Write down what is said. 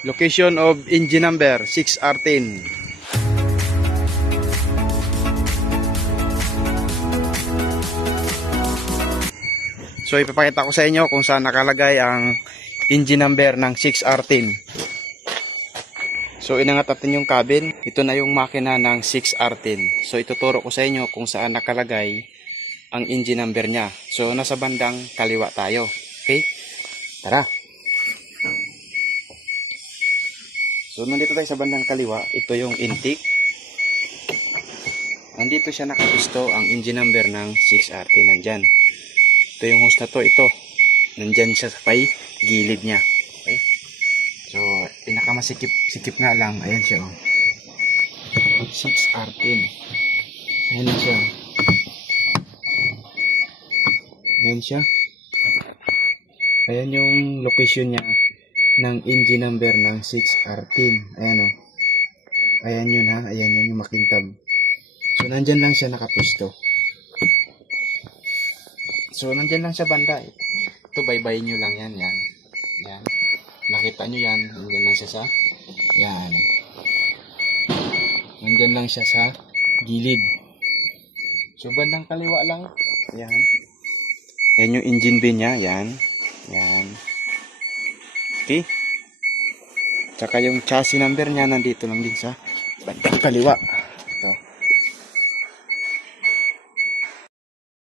Location of engine number 6R10. So ipapakita ko sa inyo kung saan nakalagay ang engine number ng 6R10. So inangat natin yung cabin. Ito na yung makina ng 6R10. So ituturo ko sa inyo kung saan nakalagay ang engine number niya. So nasa bandang kaliwa tayo. Okay? Tara! So nandito tayo sa bandang kaliwa. Ito yung intake. Nandito siya nakapisto ang engine number ng 6R10. Nandyan. Ito yung hose na to, ito. Nandyan siya sa gilid niya. Okay? So, pinakamasikip nga lang. Ayan siya, oh. 6R10. Ayan siya. Ayan siya. Ayan yung location niya ng engine number ng 6R10. Ayan, oh. Ayan yun, ha. Ayan yun yung makintab. So, nandyan lang siya nakapisto. So, nandyan lang siya banda. Ito, baybayin nyo lang yan. Yan. Yan. Nakita nyo yan. Nandyan lang siya sa... Yan. Nandyan lang siya sa gilid. So, bandang kaliwa lang. Yan. Yan yung engine bin niya. Yan. Yan. Okay. Tsaka yung chassis number niya nandito lang din sa bandang kaliwa.